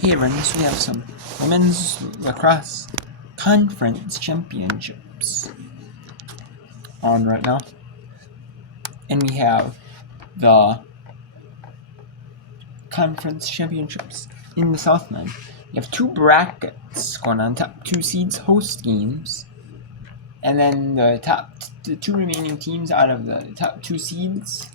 Hey friends, we have some women's lacrosse conference championships on right now. And we have the conference championships in the Southland. You have two brackets going on. Top two seeds host games. And then the two remaining teams out of the top two seeds.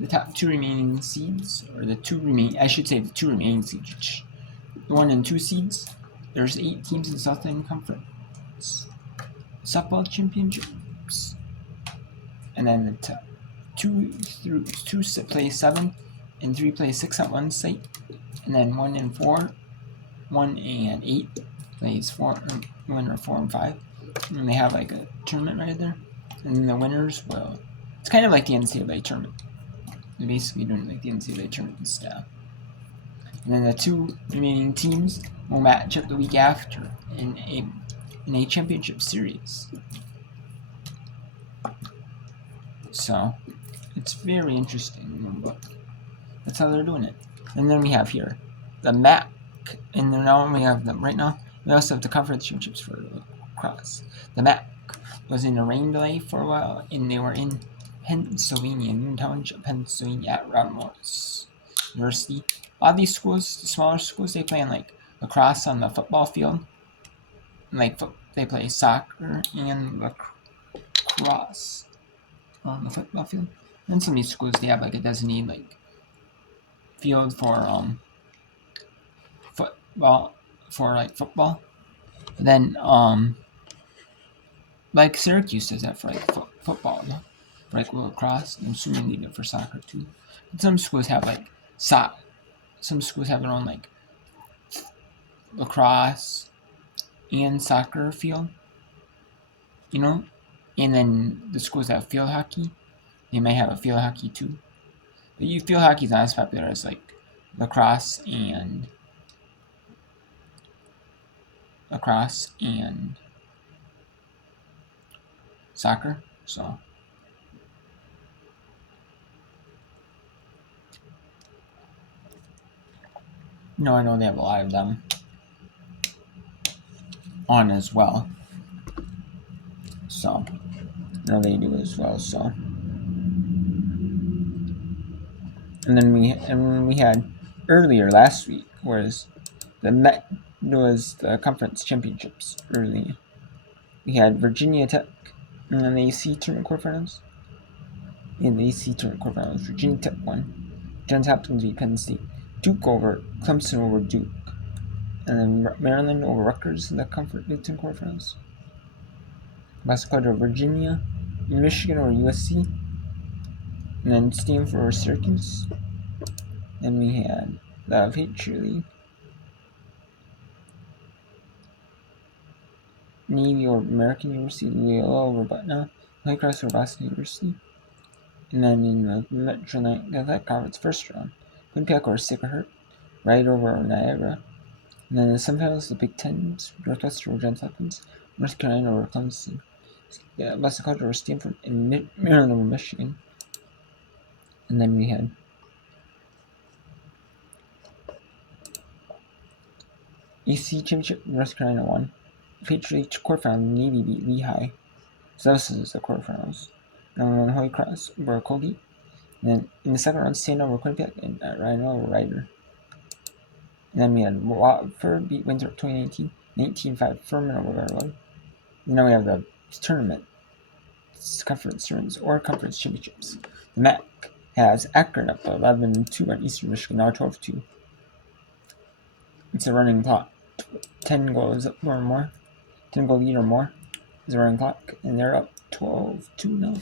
The top two remaining seeds, or the two remaining seeds. The 1 and 2 seeds. There's 8 teams in the Southland Conference softball championships, and then the top 2 play 7, and 3 play 6 at one site, and then 1 and 4, 1 and 8 plays 4 and 5, and they have like a tournament right there, and then the winners will. It's kind of like the NCAA tournament. They're basically doing like the NCAA tournament style. And then the 2 remaining teams will match up the week after in a championship series. So it's very interesting, but that's how they're doing it. And then we have here the MAC, and then now we have them right now. We also have the conference championships for lacrosse. The MAC was in a rain delay for a while, and they were in Pennsylvania, Newton Township, Pennsylvania, at Robert Morris University. A lot of these schools, the smaller schools, they play in like lacrosse on the football field. Like they play soccer and lacrosse on the football field. And some of these schools, they have like a designated like field for football, And then like Syracuse does that for like football, for like lacrosse. I'm assuming they do it for soccer too. And some schools have like some schools have their own like lacrosse and soccer field, and then the schools that have field hockey, they may have a field hockey too. But field hockey is not as popular as like lacrosse and soccer. So I know they have a lot of them on as well. So I know they do as well. So and then we had earlier last week was the conference championships early. We had Virginia Tech in the AC tournament quarterfinals. In the AC tournament quarterfinals, Virginia Tech won. Johns Hopkins beat Penn State. Duke over Clemson over Duke. And then Maryland over Rutgers in the conference Big Ten quarterfinals. Basketball over Virginia. Michigan over USC. And then Stanford over Syracuse. Then we had the Patriot League. Navy over American University. Loyola over Butner. Lacrosse over Boston University. And then in the Metro Athletic Conference first round, Quinnipiac over Sacred Heart. Rider over Niagara. And then in the semifinals, the Big Ten, Northwestern over Johns Hopkins, North Carolina over Clemson, Boston College over Stanford, and Maryland over Michigan. And then we had AC Championship, North Carolina won. Patriot League quarterfinal, Navy beat Lehigh. So this is the quarterfinals. And then Holy Cross over Colgate. And then in the second round, Stand over Quinnipiac, and Rhino over Rider. And then we had Watford beat Winthrop 2019, 19-5 Furman over Garwood. And now we have the tournament, conference tournaments or conference championships. The MAC has Akron up 11-2 on Eastern Michigan, now 12-2. It's a running clock. 10 goals up or more. 10 goal lead or more is a running clock, and they're up 12-2 now.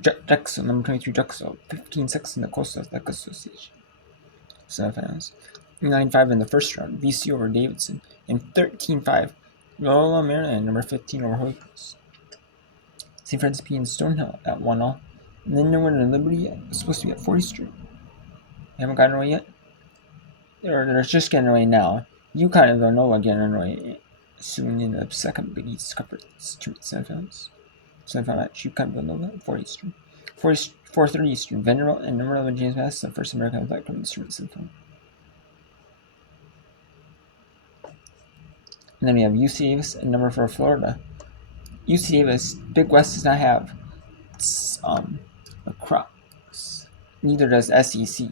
Drexel, number 23 Drexel, 15-6 in the Coastal Athletic Association semifinals. 9-5 in the first round, VC over Davidson, and 13-5 Loyola Maryland, number 15 over Holy Cross. St. Francis P. and Stonehill at 1-all. And then Norwood and Liberty is supposed to be at 40th Street. They haven't gotten away yet. They're just getting away now. UConn and Villanova getting away soon in the second Big East Conference semifinals. Semifinal match, UConn Villanova at 40th Street. 4:30 Eastern, Vanderbilt and number 11 James Madison, first American Athletic Conference tournament semifinal. And then we have UC Davis and number 4 Florida. UC Davis, Big West does not have lacrosse. Neither does SEC,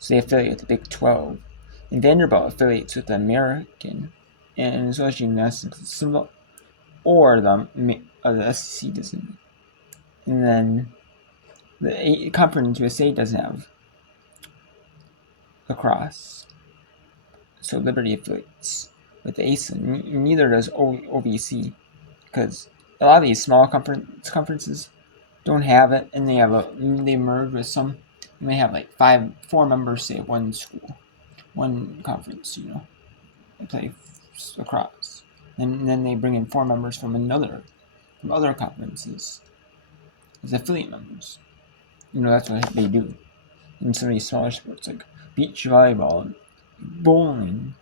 so they affiliate with the Big 12. And Vanderbilt affiliates with the American, and as well as gymnastics, or the SEC doesn't. And then the Conference USA doesn't have lacrosse, so Liberty affiliates with the ASA. Neither does OVC, because a lot of these small conferences don't have it, and they merge with some. You may have like 4 members, say, one school, one conference. They play lacrosse, and then they bring in 4 members from other conferences as affiliate members. That's what they do in some of these smaller sports like beach volleyball, bowling,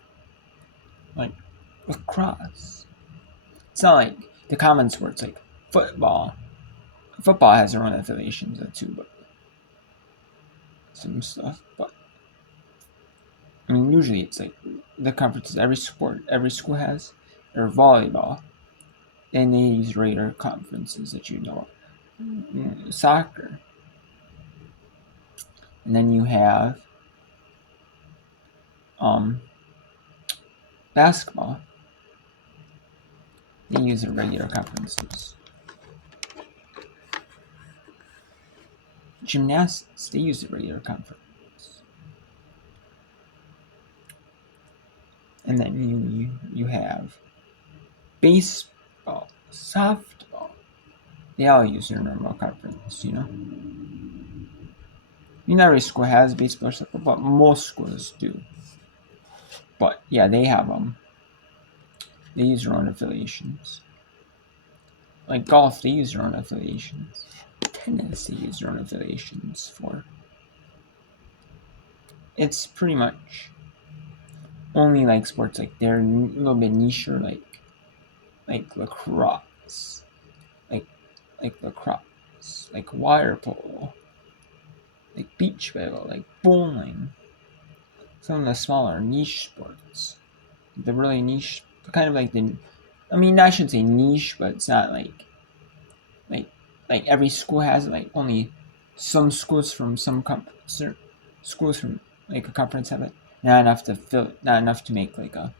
like lacrosse. It's not like the common sports like football. Football has their own affiliations too, but some stuff. But usually it's like the conferences every school has, or volleyball, and they use regular conferences that soccer, and then you have basketball. They use their regular conferences. Gymnastics, they use the regular conference. And then you have baseball, softball. They all use their normal conference, Not every school has baseball or softball, but most schools do. But yeah, they have them. They use their own affiliations. Like golf, they use their own affiliations. Tennis, they use their own affiliations for. It's pretty much only like sports like they're a little bit niche, like lacrosse, like lacrosse, like water polo, like beach volleyball, like bowling. Some of the smaller niche sports, the really niche, kind of like I shouldn't say niche, but it's not like every school has it. Like only some schools from some schools from like a conference have it. Not enough to make like a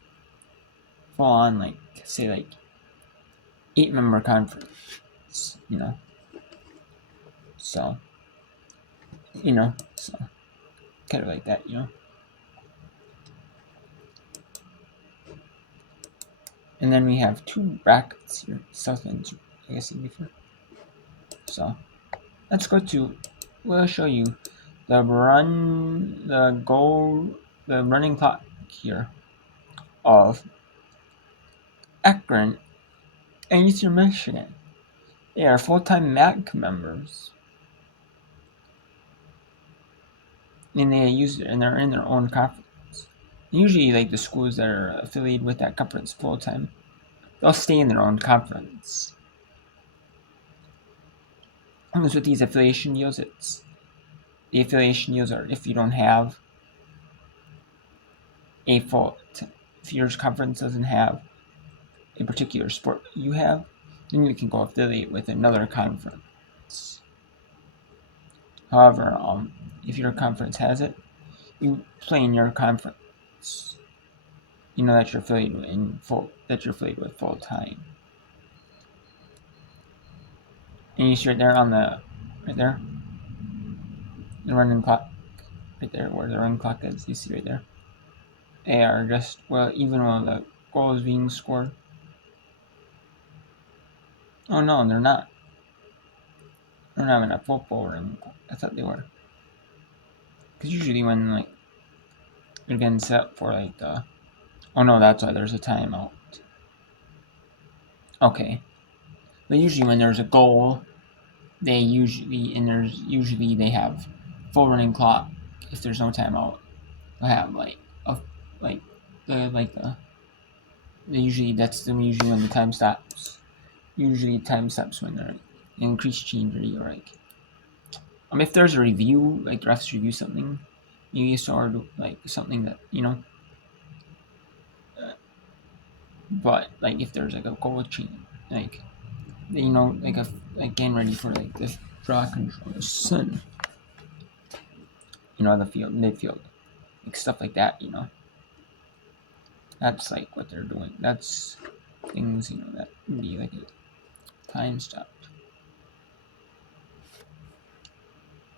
full on like say like 8-member conference. So kind of like that. And then we have 2 brackets here, South and I guess before. So let's go to. We'll show you the running clock here of Akron and Eastern Michigan. They are full-time MAC members, and they're in their own conference. Usually, like the schools that are affiliated with that conference full-time, they'll stay in their own conference. And with these affiliation deals, the affiliation deals are if you don't have if your conference doesn't have a particular sport you have, then you can go affiliate with another conference. However, if your conference has it, you play in your conference. That you're affiliated with full time. And you see right there the running clock, right there where the running clock is. You see right there. They are just even while the goal is being scored. Oh no, they're not. They're not having a football running clock. I thought they were. Because usually when they're getting set for oh no, that's why there's a timeout. Okay. But usually when there's a goal, they have full running clock. If there's no timeout, they'll have usually when the time stops. Usually time stops when they're increased change or if there's a review, like the refs review something, maybe sort of like something that But like if there's like a goal change, like like getting ready for like this draw control, the sun, the field, midfield, like stuff like that. That's like what they're doing. That's things that would be like a time stop.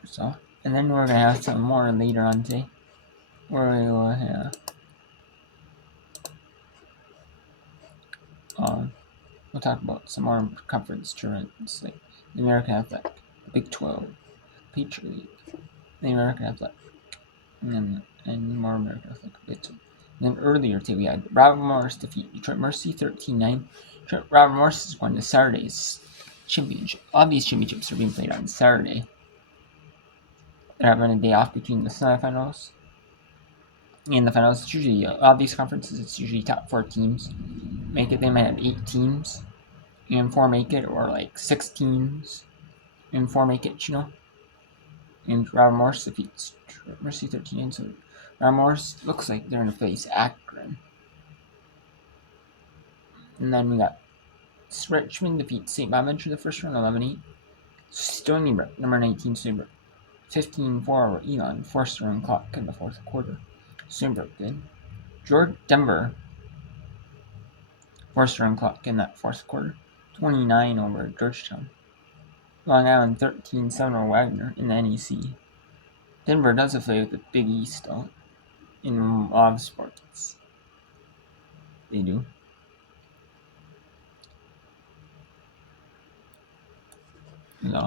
So, and then we're gonna have some more later on today, where we will we'll talk about some more conference tournaments like the American Athletic, the Big 12, Patriot League, the American Athletic, and more American Athletic Big 12. And then earlier today we had Robert Morris defeat Detroit Mercy 13-9. Robert Morris has won the Saturday's championship. All these championships are being played on Saturday. They're having a day off between the semifinals and the finals. It's usually all these conferences. It's usually top 4 teams make it. They might have 8 teams and 4 make it, or like 6 teams and 4 make it. And Robert Morris defeats Mercy 13. So Robert Morris looks like they're gonna face Akron. And then we got Richmond defeats St. Bonaventure in the first round, 11-8. Stony Brook, number 19, Stony Brook, 15-4 over Elon, forced run clock in the fourth quarter. Stony Brook did. Denver, forced run clock in that fourth quarter, 29 over Georgetown. Long Island 13-7 over Wagner in the NEC. Denver does affiliate with the Big East though, in a lot of sports. They do. No.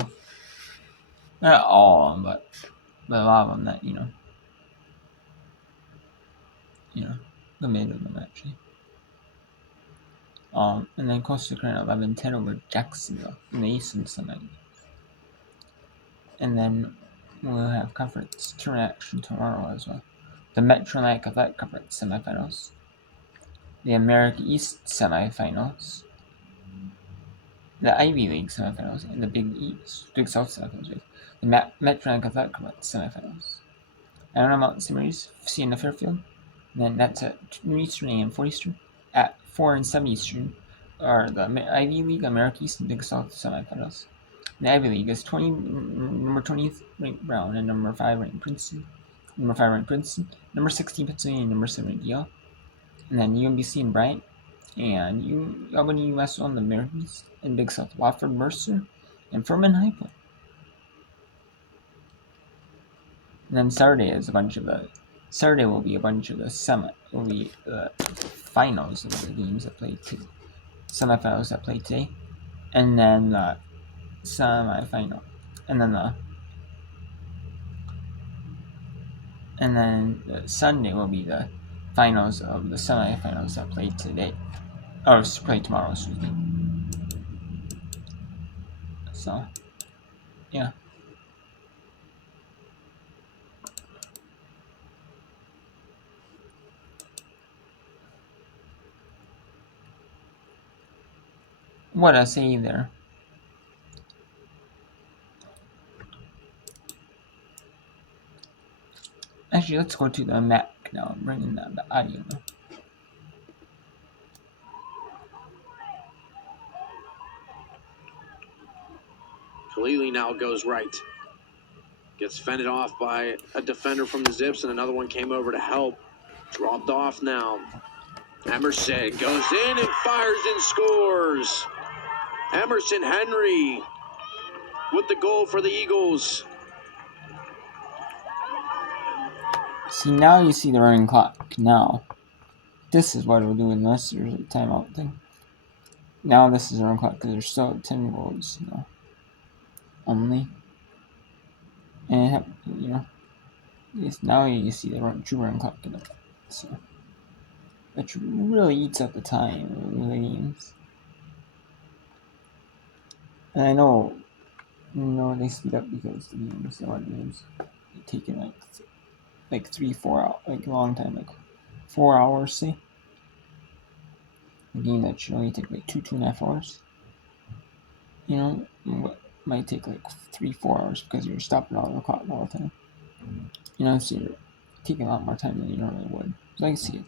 Not all of them, but a lot of them that, the mid of them actually. And then Coastal Carolina 11-10 over Jacksonville in the Eastern Semi. And then we'll have conference tournament action tomorrow as well. The Metro Atlantic Athletic Conference semifinals, the America East semifinals, the Ivy League semifinals, and the Big South semifinals. The Metro Atlantic Athletic Conference semifinals. Iona Mountain Series, Siena Fairfield. And then that's at 2 Eastern and 4 Eastern. At 4 and 7 Eastern are the Ivy League, America East, and Big South semifinals. The Ivy League is number 20th ranked Brown and number 5 ranked Princeton. Number 5 ranked Princeton. Number 16 Pennsylvania and number 7 ranked Yale. And then UMBC and Bryant. And Albany UMass on the America East and Big South. Wofford, Mercer, and Furman High Point. And then Saturday will be a bunch of the finals of the games that played today. Semifinals that played today. And then the semifinal. And then the Sunday will be the finals of the semifinals that played today. Or played tomorrow, excuse me. So, yeah. What I say there. Actually, let's go to the Mac now. I'm bringing the audio now. Khalili now goes right. Gets fended off by a defender from the Zips, and another one came over to help. Dropped off now. Emerson goes in and fires and scores. Emerson Henry with the goal for the Eagles. See, now you see the running clock. Now, this is what we'll do unless there's a timeout thing. Now this is the running clock because there's still 10 goals only. And now you see the true running clock in it. So, which really eats up the time of the games. And I know they speed up because the games taking like 3-4 hours, like a long time, like 4 hours, say. A game that should only take like 2.5 hours. Might take like 3-4 hours because you're stopping all the clock all the time. So you're taking a lot more time than you normally would. So I can see it.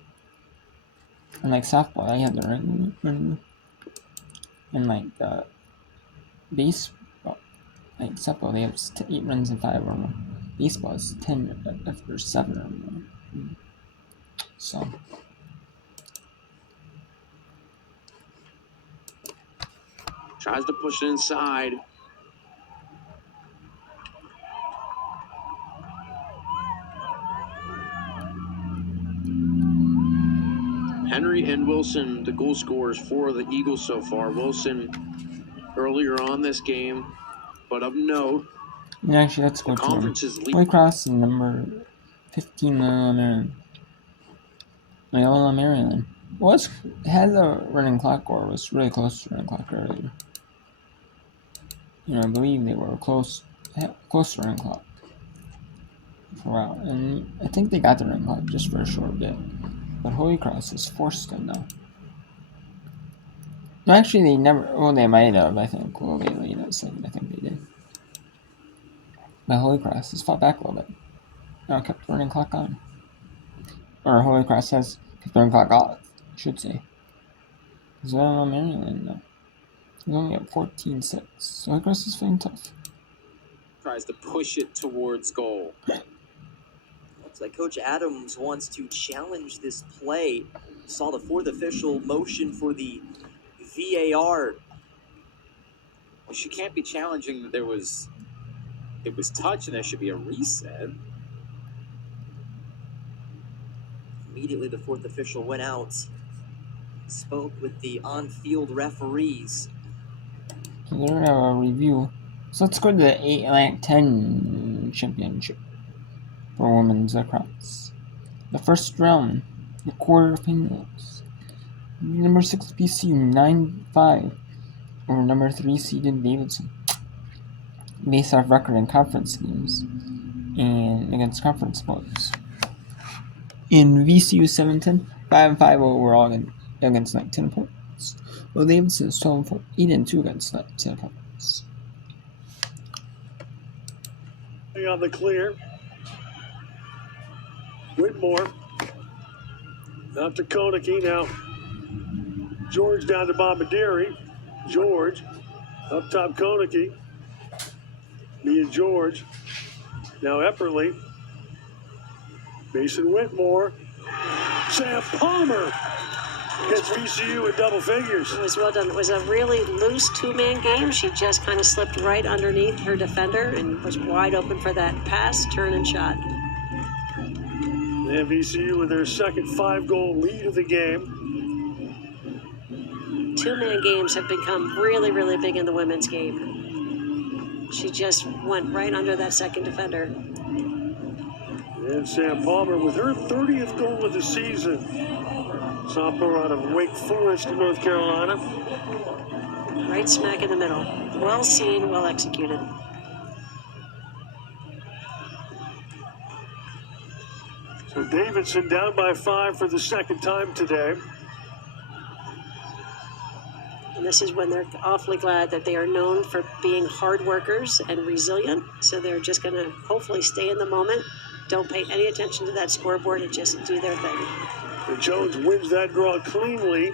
And like softball, they have the ring. And like baseball, like softball, they have 8 runs and 5 or more. Baseball is 10 after 7 or more. So. Tries to push it inside. Henry and Wilson, the goal scorers for the Eagles so far. Wilson earlier on this game, but of note, Yeah, actually, let's go the to conference's lead. Lacrosse and number 15, Loyola Maryland. Had a running clock or was really close to running clock earlier. I believe they were close to running clock for a while, and I think they got the running clock just for a short bit. But Holy Cross is forced to now. No, actually, they never. Well, they might have. I think. Well, they laid out second. I think they did. But Holy Cross has fought back a little bit. Now kept the running clock on. Or Holy Cross has kept the running clock off, I should say. Because Maryland, no. He's only at 14-6. So Holy Cross is feeling tough. Tries to push it towards goal. Looks like Coach Adams wants to challenge this play. Saw the fourth official motion for the VAR. Well, she can't be challenging that it was touch and there should be a reset. Immediately the fourth official went out, spoke with the on-field referees. So they're going to have a review. So let's go to the Atlantic 10 championship for women's lacrosse. The first round, the quarterfinals. Number 6 BC 9-5 over number 3 seeded Davidson. Based off record in conference games and against conference opponents. In VCU 7-10, 5-5 overall against 10 opponents. Well, Davidson is 12-4, 8-2 against 10 opponents. On the clear. Whitmore. Out to Konecki now. George down to Bombaderi. George. Up top Konecki. Me and George. Now Epperly. Mason Whitmore. Sam Palmer gets VCU in double figures. It was well done. It was a really loose two-man game. She just kind of slipped right underneath her defender and was wide open for that pass, turn, and shot. And VCU with their second 5-goal lead of the game. Two-man games have become really, really big in the women's game. She just went right under that second defender. And Sam Palmer with her 30th goal of the season. Sophomore out of Wake Forest in North Carolina. Right smack in the middle. Well seen, well executed. So Davidson down by 5 for the second time today. And this is when they're awfully glad that they are known for being hard workers and resilient. So they're just going to hopefully stay in the moment. Don't pay any attention to that scoreboard and just do their thing. And Jones wins that draw cleanly.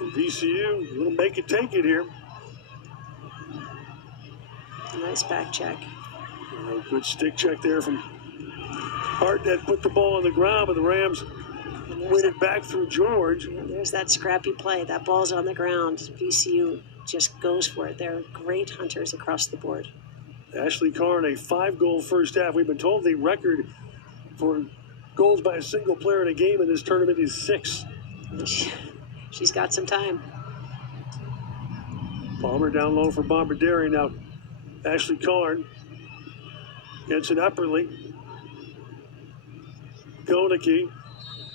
And VCU will make it take it here. Nice back check. Good stick check there from Hartnett. Put the ball on the ground, but the Rams win it back through George. There's that scrappy play. That ball's on the ground. VCU just goes for it. They're great hunters across the board. Ashley Karn, a 5-goal first half. We've been told the record for goals by a single player in a game in this tournament is 6. She's got some time. Palmer down low for Bombarderi. Now Ashley Karn. Gets it Epperly. Konecki.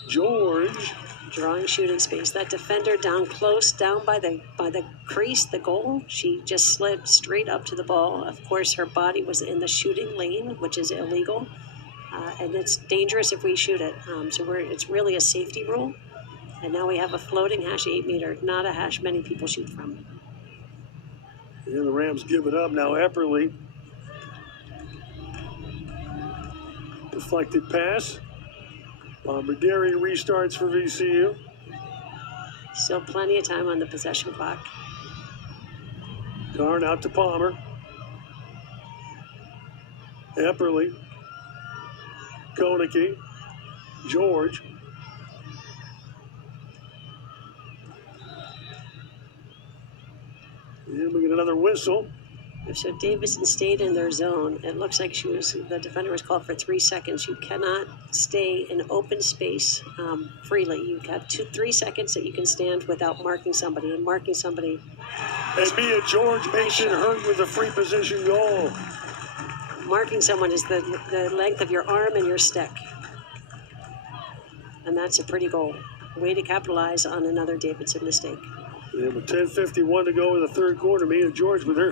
George. Drawing shooting space. That defender down close, down by the crease, the goal. She just slid straight up to the ball. Of course, her body was in the shooting lane, which is illegal. And it's dangerous if we shoot it. It's really a safety rule. And now we have a floating hash 8 meter, not a hash many people shoot from. Yeah, the Rams give it up. Now Epperly. Deflected pass. Bombarderi restarts for VCU. Still plenty of time on the possession clock. Garn out to Palmer. Epperly. Koenigke. George. And we get another whistle. So Davidson stayed in their zone. It looks like the defender was called for 3 seconds. You cannot stay in open space freely. You've got 3 seconds that you can stand without marking somebody, and marking somebody. And Mia George makes it hurt with a free position goal. Marking someone is the length of your arm and your stick. And that's a pretty goal. Way to capitalize on another Davidson mistake. And with 10:51 to go in the third quarter, Mia George with her